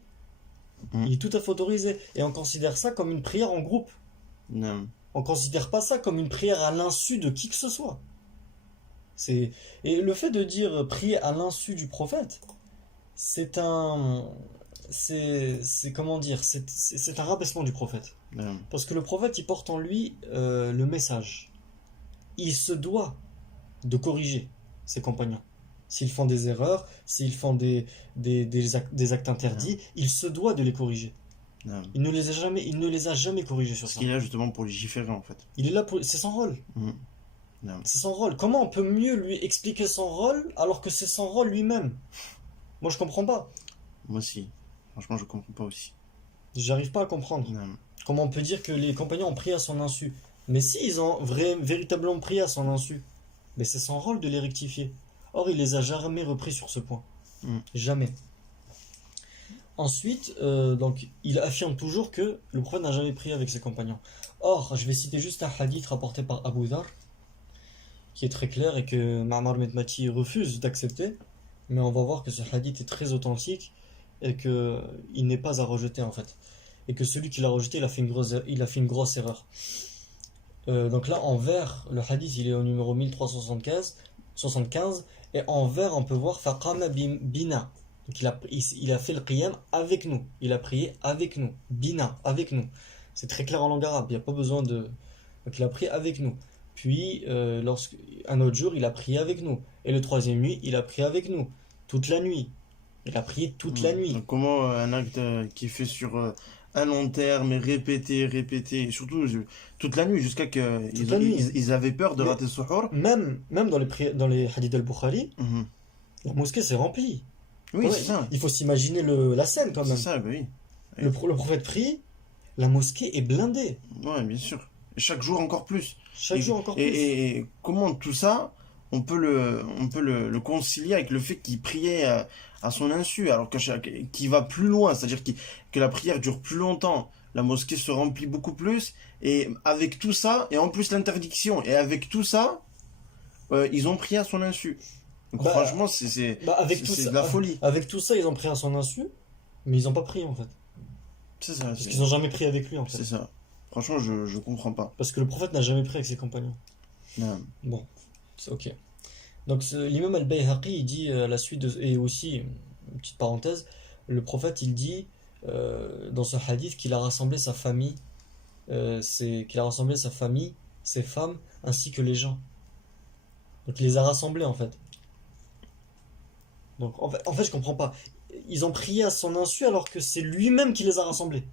Il est tout à fait autorisé. Et on considère ça comme une prière en groupe. Non. On considère pas ça comme une prière à l'insu de qui que ce soit. Et le fait de dire prier à l'insu du prophète, c'est un rabaissement du prophète. Parce que le prophète, il porte en lui le message. Il se doit de corriger ses compagnons. S'ils font des erreurs, s'ils font des actes interdits, il se doit de les corriger. Il ne les a jamais corrigés sur ça. Parce qu'il est là justement pour légiférer en fait. Il est là c'est son rôle. C'est son rôle. Comment on peut mieux lui expliquer son rôle alors que c'est son rôle lui-même? Moi je comprends pas. Moi aussi. Franchement je comprends pas aussi. J'arrive pas à comprendre. Comment on peut dire que les compagnons ont prié à son insu? Mais si ils ont véritablement prié à son insu, mais c'est son rôle de les rectifier. Or il les a jamais repris sur ce point. Jamais. Ensuite, donc, il affirme toujours que le prophète n'a jamais prié avec ses compagnons. Or, je vais citer juste un hadith rapporté par Abu Dhar, qui est très clair et que Ma'mar Metmati refuse d'accepter. Mais on va voir que ce hadith est très authentique et qu'il n'est pas à rejeter en fait. Et que celui qui l'a rejeté, il a fait une grosse erreur. Donc là, en vert, le hadith il est au numéro 1375, et en vert, on peut voir Faqama bina. Donc il a fait le qiyam avec nous. Il a prié avec nous. Bina, avec nous. C'est très clair en langue arabe. Il n'y a pas besoin de... Donc il a prié avec nous. Puis, un autre jour, il a prié avec nous. Et le troisième nuit, il a prié avec nous. Toute la nuit. Il a prié toute la nuit. Donc comment un acte qui est fait sur un long terme, et répété, et surtout toute la nuit, jusqu'à qu'ils avaient peur de rater le suhour. Même dans les hadiths al-Bukhari, la mosquée s'est remplie. Oui, c'est ça. Il faut s'imaginer la scène quand même. C'est ça, bah oui. Le prophète prie, la mosquée est blindée. Ouais, bien sûr. chaque jour encore plus. Chaque jour encore plus. Et comment tout ça, on peut le concilier avec le fait qu'il priait à son insu, alors qu'il va plus loin, c'est-à-dire que la prière dure plus longtemps, la mosquée se remplit beaucoup plus, et avec tout ça, et en plus l'interdiction, et avec tout ça, ils ont prié à son insu. Donc Bah, franchement, c'est Avec tout c'est ça, de la folie. avec tout ça, ils ont pris à son insu, mais ils ont pas prié en fait. C'est ça, Parce qu'ils ont jamais pris avec lui en fait. c'est ça. Franchement, je comprends pas. Parce que le prophète n'a jamais pris avec ses compagnons. Non. Bon, c'est ok. Donc l'imam al-Bayhaqi, il dit à la suite et aussi, une petite parenthèse, le prophète, il dit dans ce hadith qu'il a rassemblé sa famille, ses femmes, ainsi que les gens. Donc il les a rassemblés en fait. Donc en fait, je comprends pas. Ils ont prié à son insu alors que c'est lui-même qui les a rassemblés.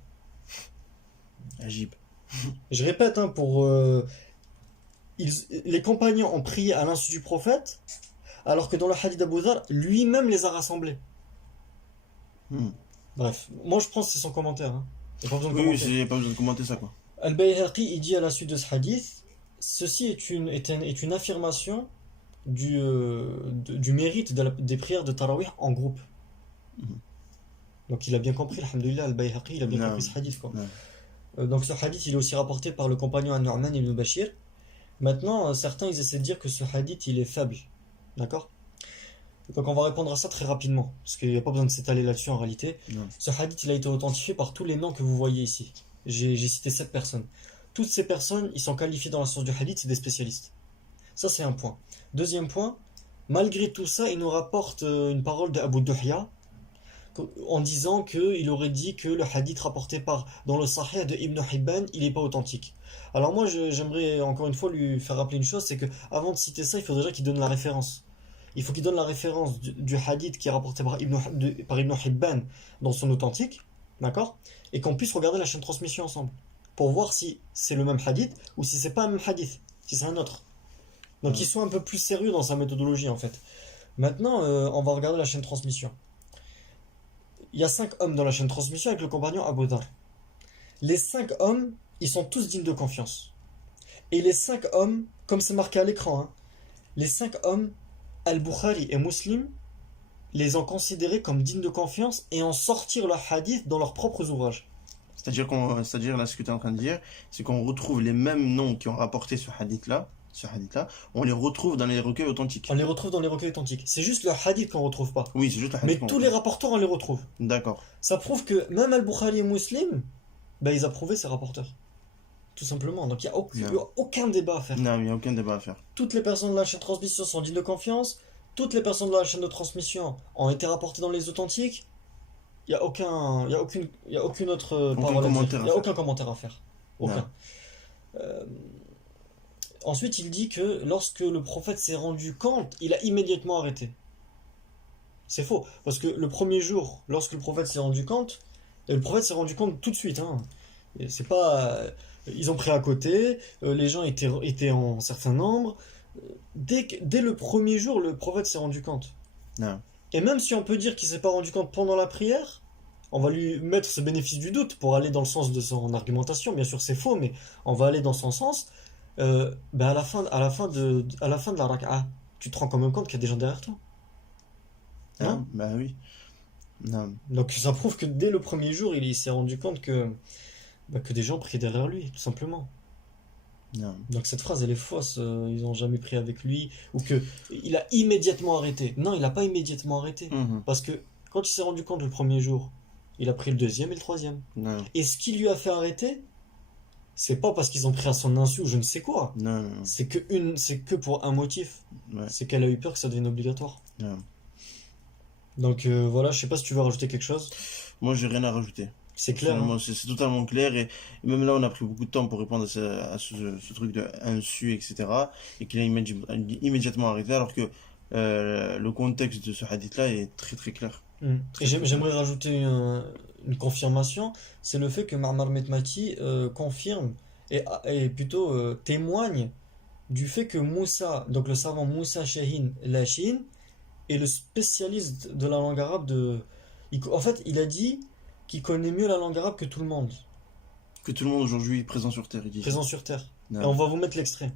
Agib. Je répète, hein, les compagnons ont prié à l'insu du prophète, alors que dans le hadith d'Abu Dharr, lui-même les a rassemblés. Hmm. Bref, moi je pense que c'est son commentaire. Hein. Il n'y a pas besoin de Oui, commenter. il n'y a pas besoin de commenter ça, quoi. Al-Bayhaqi, il dit à la suite de ce hadith, ceci est une affirmation du mérite des prières de Tarawih en groupe. Mhm. Donc il a bien compris, alhamdoulilah, Al-Bayhaqi, il a bien Non. compris ce hadith, quoi. Non. Donc ce hadith, il est aussi rapporté par le compagnon An-Nu'man ibn Bashir. Maintenant, certains, ils essaient de dire que ce hadith, il est faible. D'accord? Donc on va répondre à ça très rapidement, parce qu'il n'y a pas besoin de s'étaler là-dessus en réalité. Non. Ce hadith, il a été authentifié par tous les noms que vous voyez ici. J'ai cité 7 personnes. Toutes ces personnes, ils sont qualifiés dans la science du hadith, c'est des spécialistes. Ça, c'est un point. Deuxième point, malgré tout ça, il nous rapporte une parole d'Abu Duhya, en disant qu'il aurait dit que le hadith rapporté dans le Sahih de Ibn Hibban, il n'est pas authentique. Alors moi, j'aimerais encore une fois lui faire rappeler une chose, c'est que avant de citer ça, il faut déjà qu'il donne la référence. Il faut qu'il donne la référence du hadith qui est rapporté par Ibn Hibban dans son authentique, d'accord? Et qu'on puisse regarder la chaîne de transmission ensemble, pour voir si c'est le même hadith ou si c'est pas un même hadith, si c'est un autre. Donc il soit un peu plus sérieux dans sa méthodologie en fait. Maintenant, on va regarder la chaîne de transmission. Il y a 5 hommes dans la chaîne de transmission avec le compagnon Abu Dharr. Les 5 hommes, ils sont tous dignes de confiance. Et les 5 hommes, comme c'est marqué à l'écran, hein, les 5 hommes, Al-Bukhari et Muslim, les ont considérés comme dignes de confiance et en sortir leur hadith dans leurs propres ouvrages. C'est-à-dire là, ce que tu es en train de dire, c'est qu'on retrouve les mêmes noms qui ont rapporté ce hadith-là, on les retrouve dans les recueils authentiques. On les retrouve dans les recueils authentiques. C'est juste le hadith qu'on retrouve pas. Oui, c'est juste le Mais hadith. qu'on tous les rapporteurs, on les retrouve. D'accord. Ça prouve que même Al-Bukhari et Muslim, ben, ils approuvaient ces rapporteurs. Tout simplement. Donc il n'y a aucun débat à faire. Non, il n'y a aucun débat à faire. Toutes les personnes de la chaîne de transmission sont dignes de confiance. Toutes les personnes de la chaîne de transmission ont été rapportées dans les authentiques. Il n'y a aucune autre Aucun parole à dire. commentaire Il à n'y a faire. aucun commentaire à faire. Aucun. Ensuite, il dit que lorsque le prophète s'est rendu compte, il a immédiatement arrêté. C'est faux. Parce que le premier jour, lorsque le prophète s'est rendu compte, et le prophète s'est rendu compte tout de suite. Hein. Et c'est pas, ils ont pris à côté, les gens étaient en certain nombre. Dès le premier jour, le prophète s'est rendu compte. Non. Et même si on peut dire qu'il s'est pas rendu compte pendant la prière, on va lui mettre ce bénéfice du doute pour aller dans le sens de son argumentation. Bien sûr, c'est faux, mais on va aller dans son sens. Ben à la fin de la raka'a, tu te rends quand même compte qu'il y a des gens derrière toi. Non? Hein? Bah oui. Non. Donc ça prouve que dès le premier jour, il s'est rendu compte que des gens priaient derrière lui, tout simplement. Non. Donc cette phrase, elle est fausse. Ils n'ont jamais prié avec lui, ou que il a immédiatement arrêté. Non, il n'a pas immédiatement arrêté, Mhm. parce que quand il s'est rendu compte le premier jour, il a pris le deuxième et le troisième. Non. Et ce qui lui a fait arrêter, c'est pas parce qu'ils ont pris à son insu ou je ne sais quoi. Non. Non. C'est que pour un motif. Ouais. C'est qu'elle a eu peur que ça devienne obligatoire. Non. Donc voilà, je sais pas si tu veux rajouter quelque chose. Moi, j'ai rien à rajouter. C'est clair. Finalement, Hein. c'est totalement clair et même là on a pris beaucoup de temps pour répondre à ce truc de insu, etc. Et qu'il a immédiatement arrêté alors que le contexte de ce hadith là est très très clair. Mm. Et j'aimerais rajouter une confirmation, c'est le fait que Ma'mar Metmati confirme et plutôt témoigne du fait que Moussa, donc le savant Moussa Shahin Lachin, est le spécialiste de la langue arabe en fait, il a dit qu'il connaît mieux la langue arabe que tout le monde, Que tout le monde aujourd'hui est présent sur Terre, il dit. présent sur Terre. Et on va vous mettre l'extrait.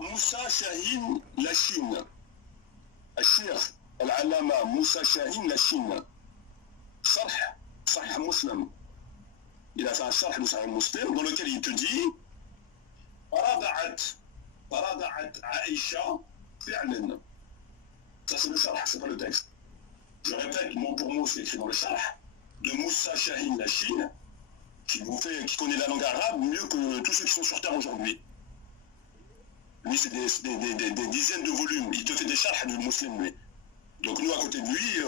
موسى شاهين لاشين الشيخ العلامة موسى شاهين لاشين شرح صحيح مسلم il a fait un شرح de Sahih Muslim dans lequel il te dit رضعت عائشة فعلا ça c'est le شرح c'est pas le texte je répète mot pour mot c'est écrit dans le شرح de Moussa Shahin Lachine qui connaît la langue arabe mieux que tous ceux qui sont sur terre aujourd'hui. Lui, c'est des dizaines de volumes. Il te fait des charhs du musulman, lui. Donc nous, à côté de lui,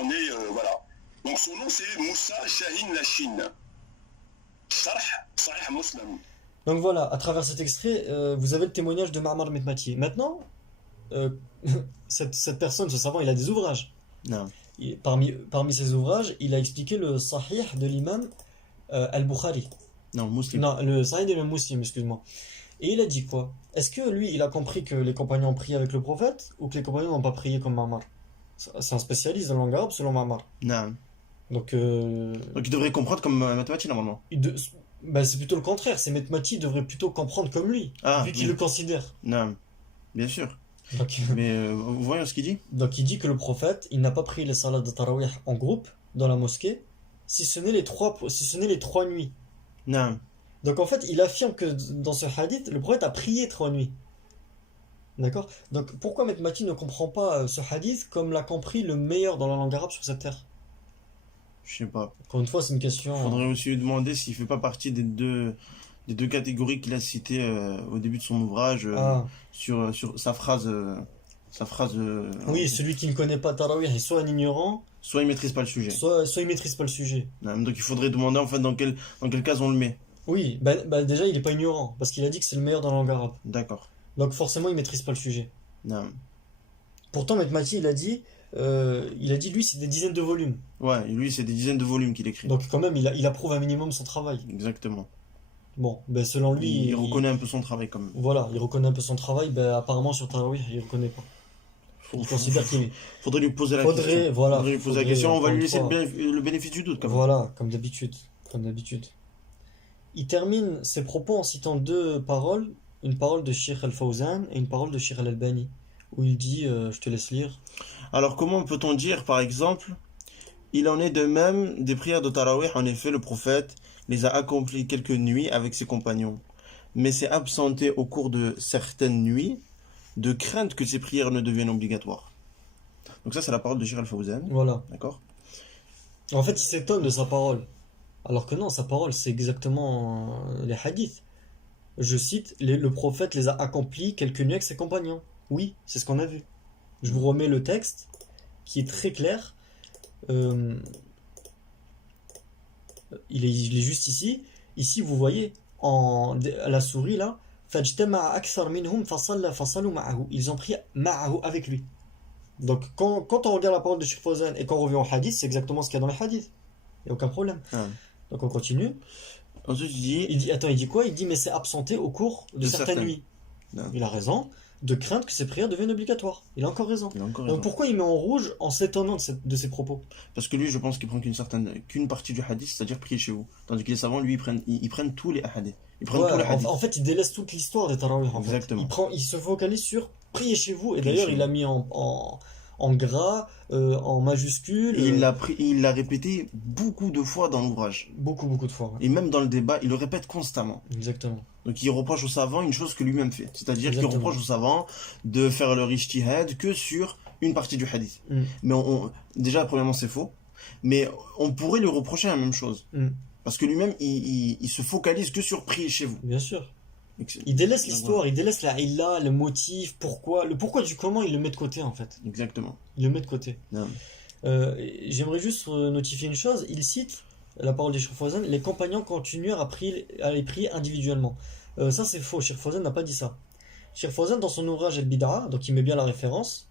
on est... voilà. Donc son nom, c'est Moussa Shahin Lachine. Charh Sahih Muslim. Donc voilà, à travers cet extrait, vous avez le témoignage de Ma'mar Metmati. Maintenant, cette personne, ce savant, il a des ouvrages. Non. Parmi ses ouvrages, il a expliqué le Sahih de l'imam Al-Bukhari. Non, Muslim. Non, le Sahih de l'imam Muslim, excuse-moi. Et il a dit quoi? Est-ce que lui, il a compris que les compagnons ont prié avec le prophète ou que les compagnons n'ont pas prié comme Ma'mar? C'est un spécialiste de la langue arabe selon Ma'mar. Non. Donc il devrait comprendre comme mathématique normalement. bah, c'est plutôt le contraire. C'est Metmati devrait plutôt comprendre comme lui, vu qu'il le considère. Non, bien sûr. Donc, mais vous voyez ce qu'il dit? Donc il dit que le prophète, il n'a pas prié les salats de Tarawih en groupe dans la mosquée, si ce n'est les trois nuits. Non. Donc en fait, il affirme que dans ce hadith, le prophète a prié 3 nuits. D'accord? Donc pourquoi Metmati ne comprend pas ce hadith comme l'a compris le meilleur dans la langue arabe sur cette terre? Je sais pas. Encore une fois, c'est une question. Faudrait aussi lui demander s'il fait pas partie des deux catégories qu'il a citées au début de son ouvrage sur sa phrase. Oui, celui qui ne connaît pas Tarawih est soit un ignorant, soit il maîtrise pas le sujet. Soit il maîtrise pas le sujet. Non, donc il faudrait demander en fait dans quel cas on le met. Oui, bah déjà il est pas ignorant parce qu'il a dit que c'est le meilleur dans la langue arabe. D'accord. Donc forcément il maîtrise pas le sujet. Non. Pourtant Metmati il a dit lui c'est des dizaines de volumes. Ouais, lui c'est des dizaines de volumes qu'il écrit. Donc quand même il approuve un minimum son travail. Exactement. Bon, ben selon lui il reconnaît un peu son travail quand même. Voilà, il reconnaît un peu son travail, ben apparemment sur Tarawih il reconnaît pas. Il considère qu'il faudrait lui poser la question. Voilà, faudrait lui poser la question, on va lui laisser le bénéfice du doute quand même. Voilà, comme d'habitude. Il termine ses propos en citant deux paroles, une parole de Sheikh Al-Fawzan et une parole de Sheikh Al-Albani, où il dit, je te laisse lire. Alors comment peut-on dire par exemple, il en est de même des prières de Tarawih, en effet le prophète les a accomplies quelques nuits avec ses compagnons, mais s'est absenté au cours de certaines nuits, de crainte que ces prières ne deviennent obligatoires. Donc ça c'est la parole de Sheikh Al-Fawzan. Voilà. D'accord. En fait il s'étonne de sa parole. Alors que non, sa parole, c'est exactement les hadiths. Je cite, le prophète les a accomplis quelques nuits avec ses compagnons. Oui, c'est ce qu'on a vu. Je vous remets le texte, qui est très clair. Il est juste ici. Ici, vous voyez, à la souris, là, ils ont pris ma'ahu avec lui. Donc, quand on regarde la parole de Sheikh Fawzan et qu'on revient au hadith, c'est exactement ce qu'il y a dans les hadiths. Il n'y a aucun problème. Donc on continue. Ensuite il dit quoi? Il dit mais c'est absenté au cours de certaines nuits. Non. Il a raison, de crainte que ces prières deviennent obligatoires. Il a encore raison. Donc pourquoi il met en rouge en s'étonnant de ses propos? Parce que lui, je pense qu'il prend qu'une partie du hadith, c'est-à-dire prier chez vous. Tandis que les savants, lui, ils prennent tous les hadiths. En fait, il délaisse toute l'histoire des Tarawih. Exactement. Il se focalise sur prier chez vous. Et d'ailleurs, il l'a mis en gras, en majuscule. Et il l'a répété beaucoup de fois dans l'ouvrage. Beaucoup de fois. Ouais. Et même dans le débat, il le répète constamment. Exactement. Donc il reproche aux savants une chose que lui-même fait. C'est-à-dire qu'il reproche aux savants de faire leur ijtihad que sur une partie du hadith. Mais déjà, premièrement, c'est faux. Mais on pourrait lui reprocher la même chose. Parce que lui-même, il se focalise que sur prier chez vous. Bien sûr. Il délaisse l'histoire, il délaisse la illa, le motif, le pourquoi du comment, il le met de côté en fait. Exactement. Il le met de côté. J'aimerais juste notifier une chose, il cite la parole des Sheikh Fawzan, les compagnons continuèrent à les prier individuellement. Ça c'est faux, Sheikh Fawzan n'a pas dit ça. Sheikh Fawzan dans son ouvrage Al-Bid'a, donc il met bien la référence,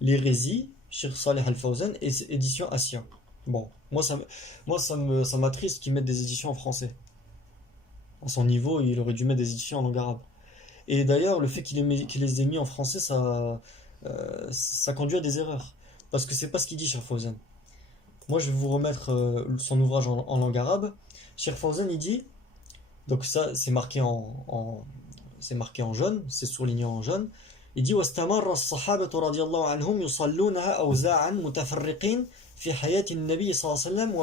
l'hérésie, Sheikh Saleh Al-Fawzan, édition Assia. Bon, moi ça m'attriste qu'ils mettent des éditions en français. À son niveau, il aurait dû mettre des éditions en langue arabe. Et d'ailleurs, le fait qu'il les ait mis en français, ça conduit à des erreurs. Parce que c'est pas ce qu'il dit, Cheikh Fawzan. Moi, je vais vous remettre son ouvrage en langue arabe. Cheikh Fawzan, il dit Donc ça, c'est marqué en jaune, c'est souligné en jaune. Il dit واستمر الصحابة رضي الله عنهم يصلونها أوزاعا متفرقين في حياة النبي صلى الله عليه وسلم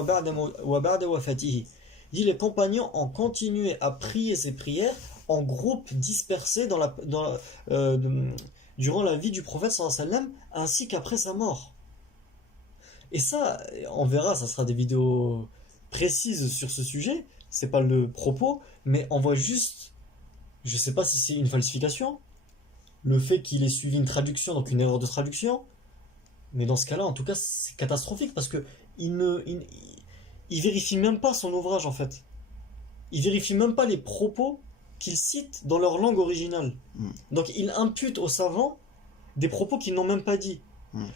وبعد وفاته. Il dit les compagnons ont continué à prier ces prières en groupes dispersés durant la vie du prophète sallallahu alayhi wa sallam ainsi qu'après sa mort. Et ça, on verra, ça sera des vidéos précises sur ce sujet, c'est pas le propos, mais on voit juste, je sais pas si c'est une falsification, le fait qu'il ait suivi une traduction, donc une erreur de traduction, mais dans ce cas-là, en tout cas, c'est catastrophique parce que il vérifie même pas son ouvrage en fait. Il vérifie même pas les propos qu'il cite dans leur langue originale. Donc il impute aux savants des propos qu'ils n'ont même pas dit.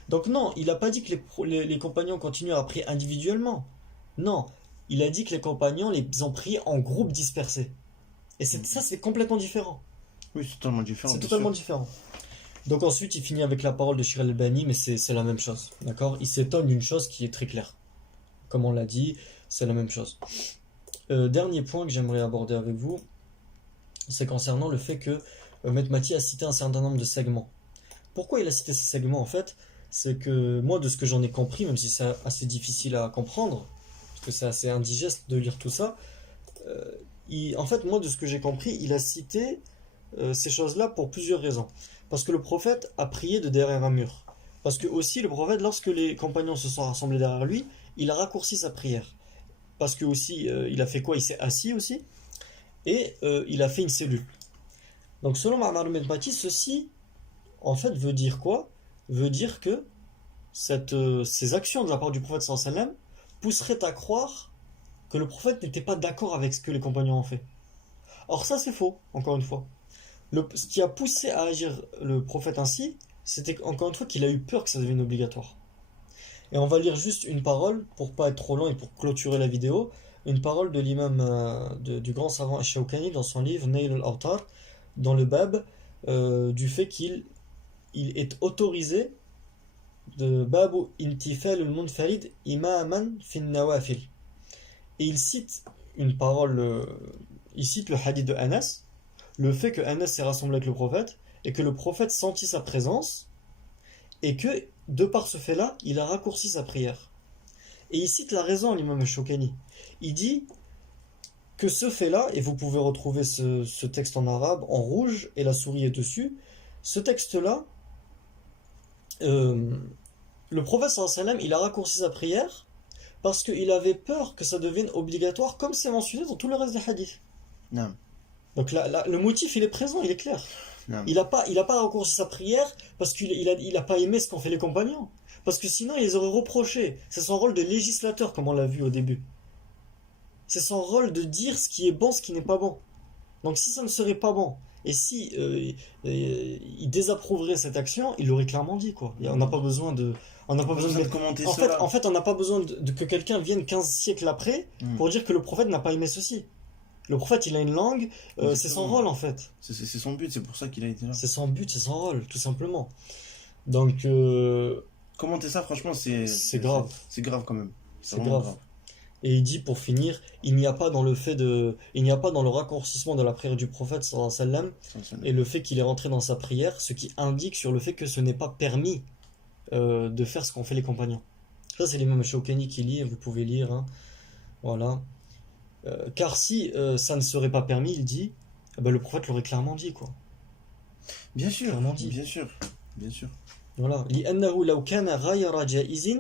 Donc non, il n'a pas dit que les compagnons continuent à prier individuellement. Non, il a dit que les compagnons les ont priés en groupes dispersés. Et ça, c'est complètement différent. Oui, c'est totalement différent. C'est bien totalement sûr. différent. Donc ensuite, il finit avec la parole de Shir al-Albani, mais c'est la même chose. D'accord? Il s'étonne d'une chose qui est très claire. Comme on l'a dit, c'est la même chose. Dernier point que j'aimerais aborder avec vous, c'est concernant le fait que Maître Mati a cité un certain nombre de segments. Pourquoi il a cité ces segments en fait? C'est que moi, de ce que j'en ai compris, même si c'est assez difficile à comprendre, parce que c'est assez indigeste de lire tout ça, en fait, moi, de ce que j'ai compris, il a cité ces choses-là pour plusieurs raisons. Parce que le prophète a prié de derrière un mur. Parce que aussi, le prophète, lorsque les compagnons se sont rassemblés derrière lui, il a raccourci sa prière. Parce que aussi, il a fait quoi? Il s'est assis aussi. Et il a fait une cellule. Donc selon Ma'mar al-Mati, ceci, en fait, veut dire quoi? Veut dire que ces actions de la part du prophète sallallahu alayhi wa sallam pousseraient à croire que le prophète n'était pas d'accord avec ce que les compagnons ont fait. Or ça, c'est faux, encore une fois. Ce qui a poussé à agir le prophète ainsi, c'était encore une fois qu'il a eu peur que ça devienne obligatoire. Et on va lire juste une parole, pour pas être trop long et pour clôturer la vidéo, une parole de l'imam du grand savant Ash-Shawkani dans son livre Nail al-Awtar, dans le bab du fait qu'il est autorisé de Babu Intifal al-Munfarid Imaman fin Nawafil. Et il cite une parole, il cite le hadith de Anas, le fait que Anas s'est rassemblé avec le prophète et que le prophète sentit sa présence et que, de par ce fait-là, il a raccourci sa prière. Et il cite la raison, l'imam Shawkani. Il dit que ce fait-là, et vous pouvez retrouver ce texte en arabe, en rouge, et la souris est dessus, ce texte-là, le prophète sallallahu alayhi wa sallam, il a raccourci sa prière parce qu'il avait peur que ça devienne obligatoire, comme c'est mentionné dans tout le reste des hadiths. Non. Donc le motif, il est présent, il est clair. Non. Il a pas raccourci sa prière parce qu'il a pas aimé ce qu'ont fait les compagnons. Parce que sinon, il les aurait reprochés. C'est son rôle de législateur, comme on l'a vu au début. C'est son rôle de dire ce qui est bon, ce qui n'est pas bon. Donc si ça ne serait pas bon, et si il désapprouverait cette action, il l'aurait clairement dit, quoi. On n'a pas besoin de... On n'a pas besoin de commenter en cela. fait, on n'a pas besoin que quelqu'un vienne 15 siècles après pour dire que le prophète n'a pas aimé ceci. Le prophète, il a une langue, c'est son rôle en fait. C'est son but, c'est pour ça qu'il a été là. C'est son but, c'est son rôle, tout simplement. Donc, Commenter ça, franchement, c'est grave. C'est grave quand même. C'est vraiment grave. Et il dit pour finir, il n'y a pas dans le raccourcissement de la prière du prophète sallallahu alayhi wa sallam et le fait qu'il est rentré dans sa prière, ce qui indique sur le fait que ce n'est pas permis de faire ce qu'ont fait les compagnons. Ça, c'est l'imam Shawkani qui lit, vous pouvez lire, hein. Voilà. Car si ça ne serait pas permis, il dit, le prophète l'aurait clairement dit, quoi. Bien sûr, Clairement dit. bien sûr, bien sûr. Voilà. لأنه لو كان غير جائز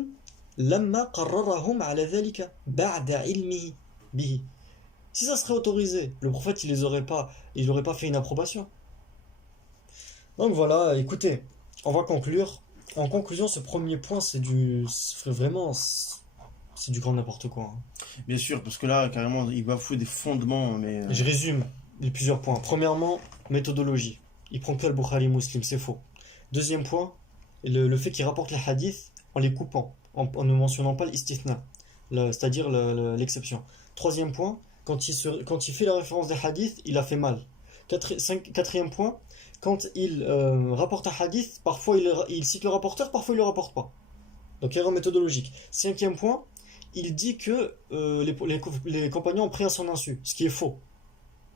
لما قررهم على ذلك بعد علمه به. Si ça serait autorisé, le prophète il aurait pas fait une approbation. Donc voilà, écoutez, on va conclure. En conclusion, ce premier point, c'est du grand n'importe quoi, hein. Bien sûr, parce que là, carrément, il bafoue des fondements, mais... Je résume les plusieurs points. Premièrement, méthodologie. Il prend que le Bukhari Muslim, c'est faux. Deuxième point, le fait qu'il rapporte les hadiths en les coupant, en ne mentionnant pas l'istithna, c'est-à-dire l'exception. Troisième point, quand il fait la référence des hadiths, il a fait mal. Quatrième point, quand il rapporte un hadith, parfois il cite le rapporteur, parfois il ne le rapporte pas. Donc erreur méthodologique. Cinquième point, il dit que les compagnons ont pris à son insu, ce qui est faux.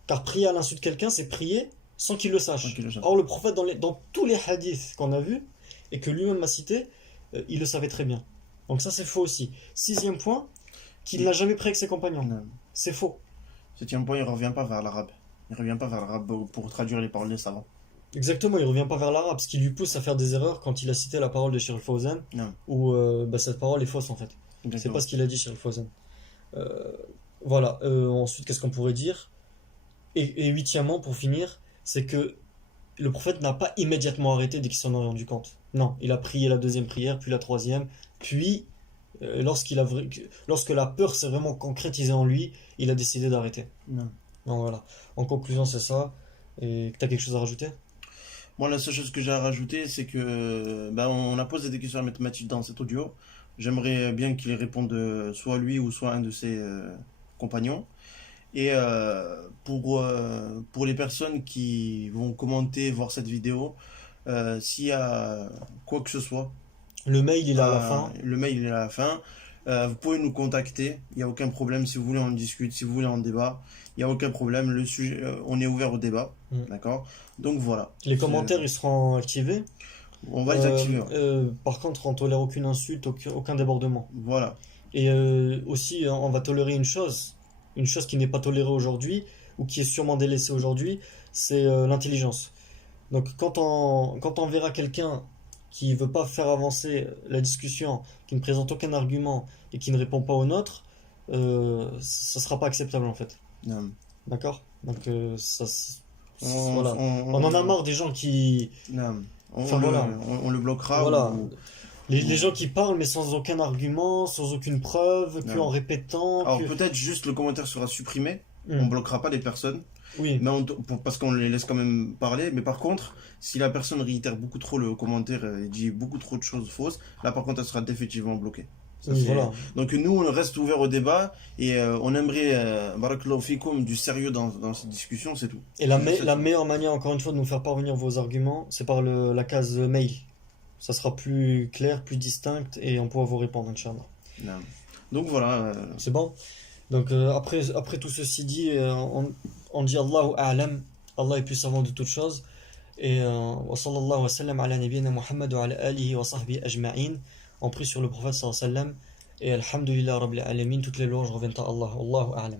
Car prier à l'insu de quelqu'un, c'est prier sans qu'il le sache. Donc, il le sache. Or, le prophète, dans tous les hadiths qu'on a vus, et que lui-même a cités, il le savait très bien. Donc ça, c'est faux aussi. Sixième point, qu'il n'a jamais prié avec ses compagnons. Non. C'est faux. Septième point, il revient pas vers l'arabe. Il revient pas vers l'arabe pour traduire les paroles des savants. Exactement, il revient pas vers l'arabe, ce qui lui pousse à faire des erreurs quand il a cité la parole de Cheikh Fawzan, Non. où cette parole est fausse en fait. C'est Exactement. pas ce qu'il a dit, Cheikh Fawzan. Voilà, ensuite, qu'est-ce qu'on pourrait dire? Et huitièmement, pour finir, c'est que le prophète n'a pas immédiatement arrêté dès qu'il s'en est rendu compte. Non, il a prié la deuxième prière, puis la troisième, puis lorsque la peur s'est vraiment concrétisée en lui, il a décidé d'arrêter. Non. Donc voilà, en conclusion, c'est ça. Et t'as quelque chose à rajouter? Moi, la seule chose que j'ai à rajouter, c'est que on a posé des questions à mathématiques dans cet audio. J'aimerais bien qu'il réponde soit lui ou soit un de ses compagnons. Et pour les personnes qui vont commenter, voir cette vidéo, s'il y a quoi que ce soit, Le mail, il est à la fin. le mail il est à la fin. Vous pouvez nous contacter, il n'y a aucun problème. Si vous voulez, on discute. Si vous voulez, on débat, il n'y a aucun problème. Le sujet, on est ouvert au débat. D'accord? Donc voilà. Les commentaires, ils seront activés. On va les activer. Par contre, on tolère aucune insulte, aucun débordement. Voilà. Et aussi, on va tolérer une chose qui n'est pas tolérée aujourd'hui, ou qui est sûrement délaissée aujourd'hui, c'est l'intelligence. Donc quand on verra quelqu'un qui veut pas faire avancer la discussion, qui ne présente aucun argument et qui ne répond pas au nôtre, ça sera pas acceptable en fait. Non. D'accord? Donc On, voilà. On en a marre des gens qui... Non. Enfin, voilà. On le bloquera. Voilà. ou- Les gens qui parlent mais sans aucun argument, sans aucune preuve, que Non. en répétant, Alors que... peut-être juste le commentaire sera supprimé. Hmm. On bloquera pas les personnes. Oui, Mais parce qu'on les laisse quand même parler. Mais par contre, si la personne réitère beaucoup trop le commentaire et dit beaucoup trop de choses fausses, là par contre, elle sera définitivement bloquée. Ça, oui, c'est- voilà. Donc nous, on reste ouvert au débat et on aimerait, barakallahu fikoum, du sérieux dans cette discussion, c'est tout. Et la meilleure manière, encore une fois, de nous faire parvenir vos arguments, c'est par la case mail. Ça sera plus clair, plus distinct, et on pourra vous répondre, Inch'Allah. Non. Donc voilà. C'est bon? Donc après tout ceci dit, on dit Allahu A'lam, Allah est plus savant de toutes choses. Et wa sallallahu wa sallam ala nabiyyina Muhammad wa ala alihi wa sahbihi ajma'in. On prie sur le prophète sallallahu alayhi wa sallam. Et alhamdulillah rabbil alamin, toutes les louanges reviennent à Allah. Allahu A'lam.